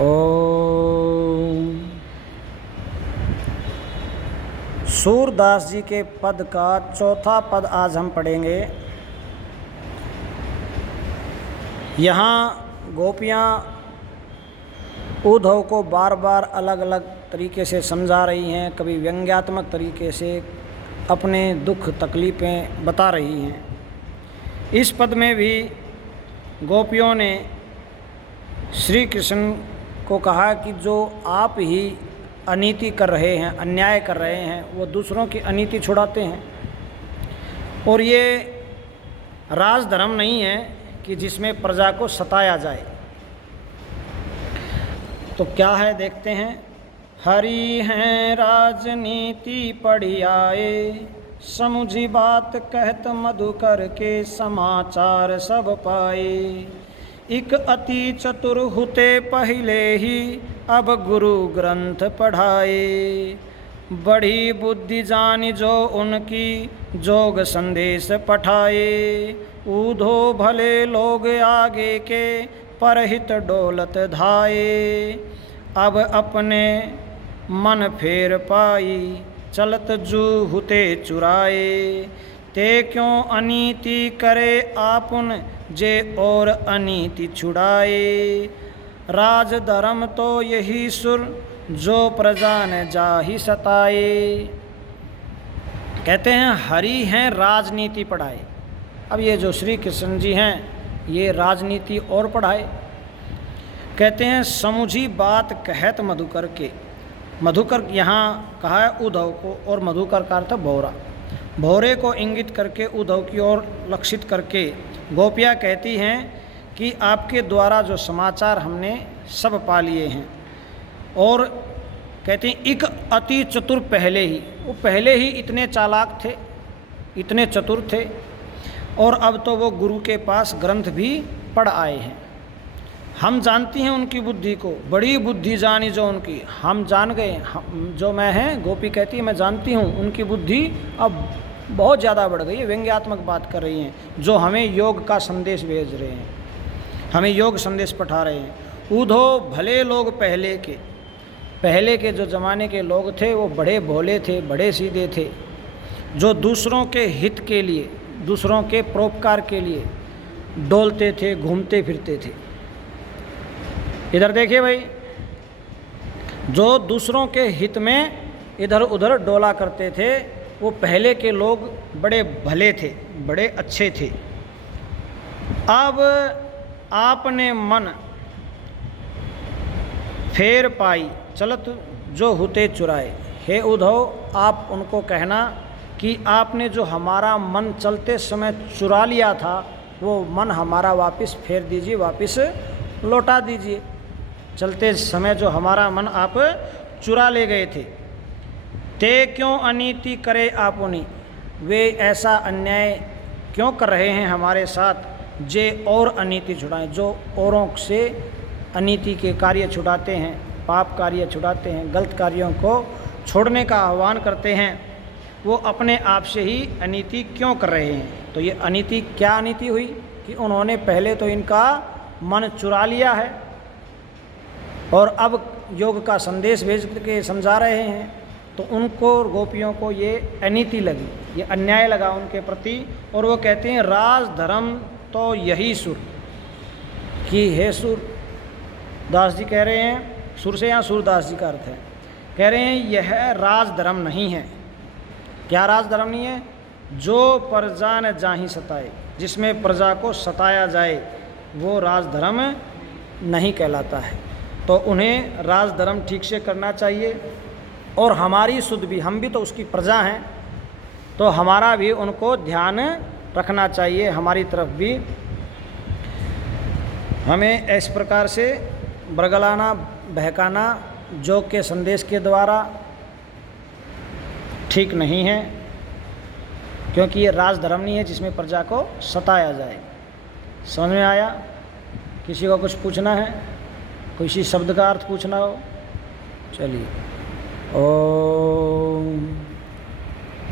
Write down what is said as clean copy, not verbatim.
ओम। सूरदास जी के पद का चौथा पद आज हम पढ़ेंगे। यहाँ गोपियाँ उद्धव को बार बार अलग अलग तरीके से समझा रही हैं, कभी व्यंग्यात्मक तरीके से अपने दुख तकलीफ़ें बता रही हैं। इस पद में भी गोपियों ने श्री कृष्ण को कहा कि जो आप ही अनीति कर रहे हैं, अन्याय कर रहे हैं, वो दूसरों की अनीति छुड़ाते हैं। और ये राजधर्म नहीं है कि जिसमें प्रजा को सताया जाए। तो क्या है देखते हैं। हरि हैं राजनीति पढ़ी आए, समुझी बात कहत मधुकर के समाचार सब पाए। इक अति चतुर हुते पहले ही अब गुरु ग्रंथ पढ़ाए। बड़ी बुद्धि जानी जो उनकी जोग संदेश पठाए। ऊधो भले लोग आगे के परहित डोलत धाये। अब अपने मन फेर पाई चलत जू हुते चुराए। ते क्यों अनीति करे आपुन जे और अनीति छुड़ाए। राज धर्म तो यही सुर जो प्रजा ने जाहि सताए। कहते हैं हरि हैं राजनीति पढ़ाए। अब ये जो श्री कृष्ण जी हैं ये राजनीति और पढ़ाए। कहते हैं समुझी बात कहत मधुकर के। मधुकर यहाँ कहा है उद्धव को, और मधुकर का अर्थ भौरा। भौरे को इंगित करके उद्धव की ओर लक्षित करके गोपियाँ कहती हैं कि आपके द्वारा जो समाचार हमने सब पा लिए हैं। और कहते हैं एक अति चतुर पहले ही, वो पहले ही इतने चालाक थे, इतने चतुर थे, और अब तो वो गुरु के पास ग्रंथ भी पढ़ आए हैं। हम जानती हैं उनकी बुद्धि को, बड़ी बुद्धि जानी जो उनकी, हम जान गए। हम जो मैं हैं, गोपी कहती है मैं जानती हूँ उनकी बुद्धि अब बहुत ज़्यादा बढ़ गई है। व्यंग्यात्मक बात कर रही हैं, जो हमें योग का संदेश भेज रहे हैं, हमें योग संदेश पठा रहे हैं। ऊधो भले लोग पहले के जो ज़माने के लोग थे वो बड़े भोले थे, बड़े सीधे थे, जो दूसरों के हित के लिए, दूसरों के परोपकार के लिए डोलते थे, घूमते फिरते थे। इधर देखिए भाई, जो दूसरों के हित में इधर उधर डोला करते थे वो पहले के लोग बड़े भले थे, बड़े अच्छे थे। अब आपने मन फेर पाई चलत जो हुते चुराए। हे उद्धव, आप उनको कहना कि आपने जो हमारा मन चलते समय चुरा लिया था वो मन हमारा वापस फेर दीजिए, वापस लौटा दीजिए। चलते समय जो हमारा मन आप चुरा ले गए थे। ते क्यों अनीति करे आपुनी, वे ऐसा अन्याय क्यों कर रहे हैं हमारे साथ। जे और अनीति छुड़ाएं, जो औरों से अनीति के कार्य छुड़ाते हैं, पाप कार्य छुड़ाते हैं, गलत कार्यों को छोड़ने का आह्वान करते हैं, वो अपने आप से ही अनीति क्यों कर रहे हैं। तो ये अनीति क्या अनीति हुई कि उन्होंने पहले तो इनका मन चुरा लिया है और अब योग का संदेश भेज के समझा रहे हैं। तो उनको, गोपियों को ये अनीति लगी, ये अन्याय लगा उनके प्रति। और वो कहते हैं राज धर्म तो यही सुर, कि हे सुर। दास जी कह रहे हैं, सुर से यहाँ सूरदास जी का अर्थ है, कह रहे हैं यह राज धर्म नहीं है। क्या राज धर्म नहीं है? जो प्रजा न जाहि सताए, जिसमें प्रजा को सताया जाए वो राज धर्म नहीं कहलाता है। तो उन्हें राज धर्म ठीक से करना चाहिए। और हमारी सुध भी, हम भी तो उसकी प्रजा हैं, तो हमारा भी उनको ध्यान रखना चाहिए। हमारी तरफ भी हमें इस प्रकार से बरगलाना, बहकाना जोग के संदेश के द्वारा ठीक नहीं है, क्योंकि ये राज धर्म नहीं है जिसमें प्रजा को सताया जाए। समझ में आया? किसी को कुछ पूछना है, किसी शब्द का अर्थ पूछना हो? चलिए। ओम।